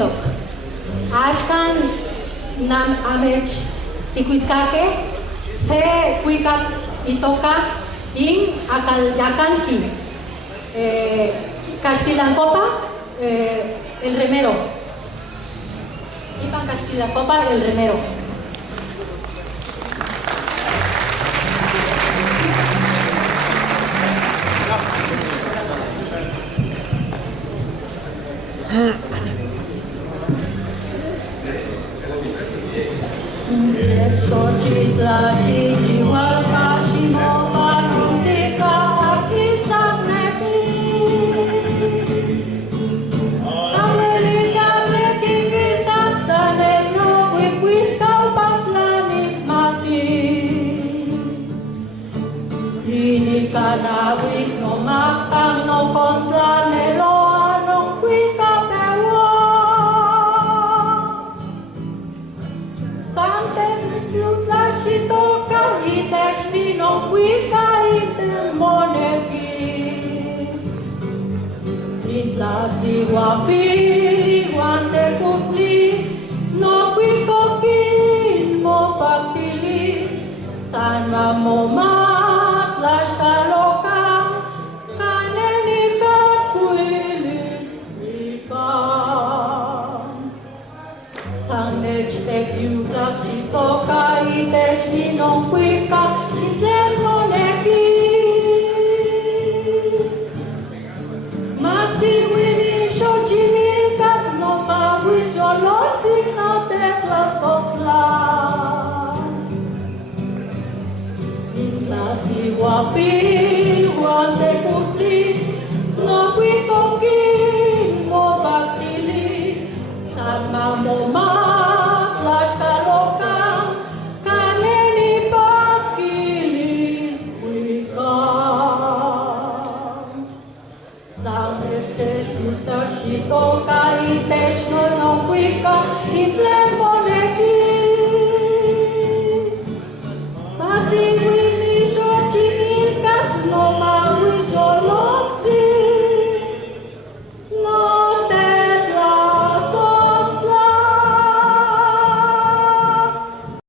Wilok. Ashkan nam amech tikuiskake se kuikat itoka in akalyakanki. Castilancopa, el remero. Ipan Castilancopa, el remero. Kanawik no makang no kontra nelo anong kwika pewa Santen yutla chitoka itexti no kwika iten moneki Itla siwa pili wante kutli no kwiko kin mo paktili San mamoma Lash kalokang kanenika kuilis ikam Sang nechtek yutak chitoka itesh ninong kwika itlem nonekis Masi wini shojimil kat no magwis jolot signa tekla sopla Si wapin wante kutli no kwikokin mo baktili san mamomak lash kalokang kaneni pakilis kwikang Sang nefte yuta sitoka itech no kwika itle